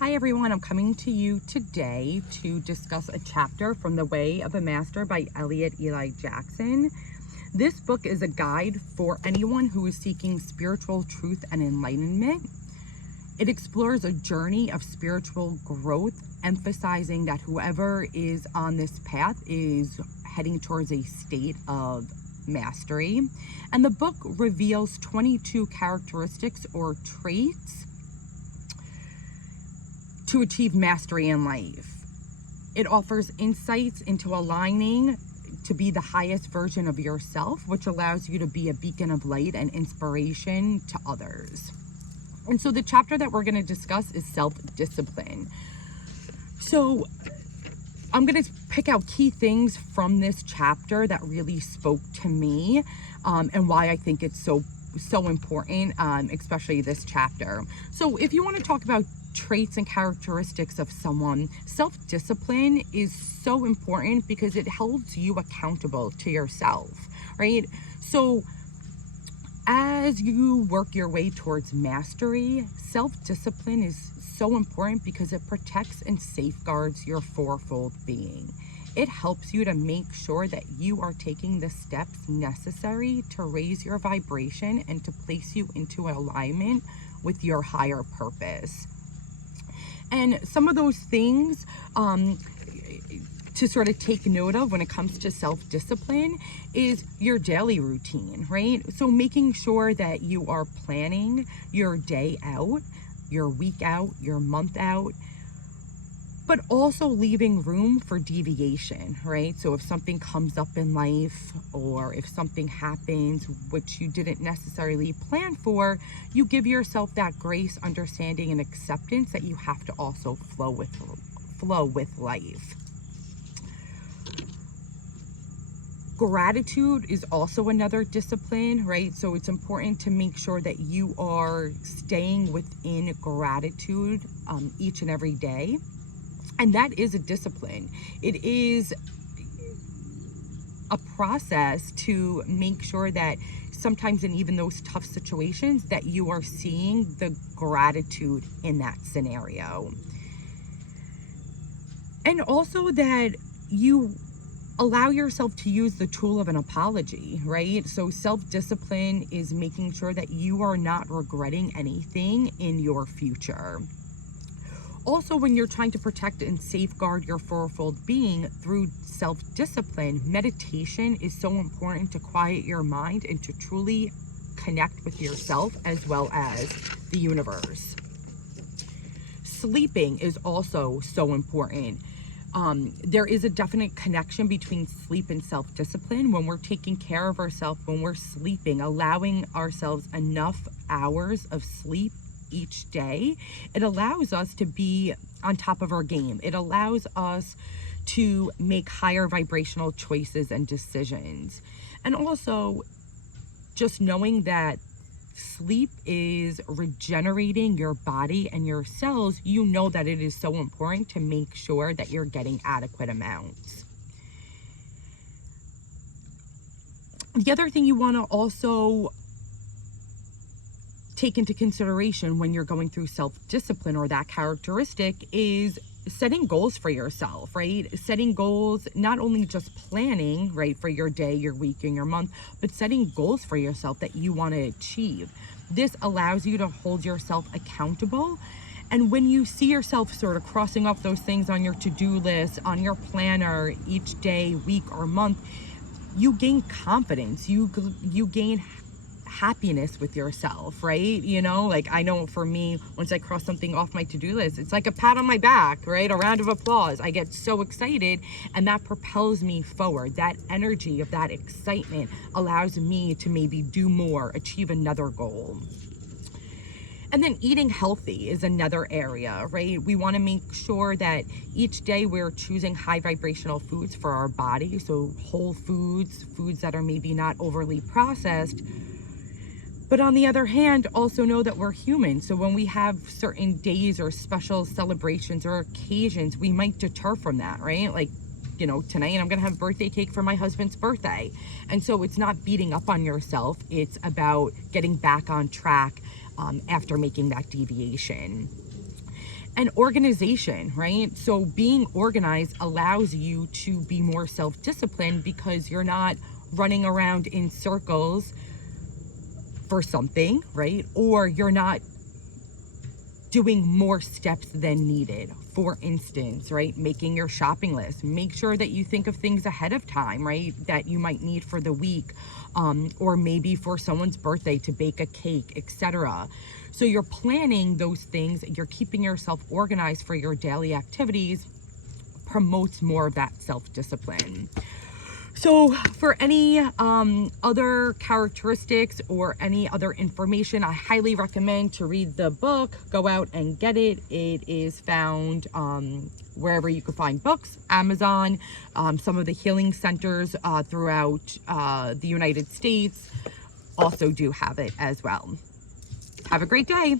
Hi everyone, I'm coming to you today to discuss a chapter from The Way of a Master by Elliott Jackson. This book is a guide for anyone who is seeking spiritual truth and enlightenment. It explores a journey of spiritual growth, emphasizing that whoever is on this path is heading towards a state of mastery. And the book reveals 22 characteristics or traits to achieve mastery in life. It offers insights into aligning to be the highest version of yourself, which allows you to be a beacon of light and inspiration to others. And so the chapter that we're going to discuss is self-discipline. So I'm going to pick out key things from this chapter that really spoke to me, and why I think it's so important, especially this chapter. So if you want to talk about traits and characteristics of someone, self-discipline is so important because it holds you accountable to yourself, right? So as you work your way towards mastery, self-discipline is so important because it protects and safeguards your fourfold being. It helps you to make sure that you are taking the steps necessary to raise your vibration and to place you into alignment with your higher purpose. And some of those things to sort of take note of when it comes to self-discipline is your daily routine, right? So making sure that you are planning your day out, your week out, your month out, but also leaving room for deviation, right? So if something comes up in life or if something happens which you didn't necessarily plan for, you give yourself that grace, understanding, and acceptance that you have to also flow with life. Gratitude is also another discipline, right? So it's important to make sure that you are staying within gratitude each and every day. And that is a discipline. It is a process to make sure that sometimes in even those tough situations that you are seeing the gratitude in that scenario. And also that you allow yourself to use the tool of an apology, right? So self-discipline is making sure that you are not regretting anything in your future. Also, when you're trying to protect and safeguard your fourfold being through self-discipline, meditation is so important to quiet your mind and to truly connect with yourself as well as the universe. Sleeping is also so important. There is a definite connection between sleep and self-discipline. When we're taking care of ourselves, when we're sleeping, allowing ourselves enough hours of sleep each day, it allows us to be on top of our game. It allows us to make higher vibrational choices and decisions. And also just knowing that sleep is regenerating your body and your cells, you know that it is so important to make sure that you're getting adequate amounts. The other thing you want to also take into consideration when you're going through self-discipline or that characteristic is setting goals for yourself, right? Setting goals, not only just planning, right, for your day, your week, and your month, but setting goals for yourself that you want to achieve. This allows you to hold yourself accountable. And when you see yourself sort of crossing off those things on your to-do list, on your planner each day, week, or month, you gain confidence. You gain happiness with yourself, right? You know, like I know for me, once I cross something off my to-do list, it's like a pat on my back, right? A round of applause. I get so excited and that propels me forward. That energy of that excitement allows me to maybe do more, achieve another goal. And then eating healthy is another area, right? We want to make sure that each day we're choosing high vibrational foods for our body. So whole foods, foods that are maybe not overly processed. But on the other hand, also know that we're human. So when we have certain days or special celebrations or occasions, we might deter from that, right? Like, you know, tonight I'm going to have birthday cake for my husband's birthday. And so it's not beating up on yourself. It's about getting back on track after making that deviation. And organization, right? So being organized allows you to be more self-disciplined because you're not running around in circles for something, right? Or you're not doing more steps than needed. For instance, right, making your shopping list. Make sure that you think of things ahead of time, right, that you might need for the week, or maybe for someone's birthday to bake a cake, etc. So you're planning those things, you're keeping yourself organized for your daily activities, promotes more of that self-discipline. So for any other characteristics or any other information, I highly recommend to read the book. Go out and get it. It is found wherever you can find books, Amazon, some of the healing centers throughout the United States also do have it as well. Have a great day.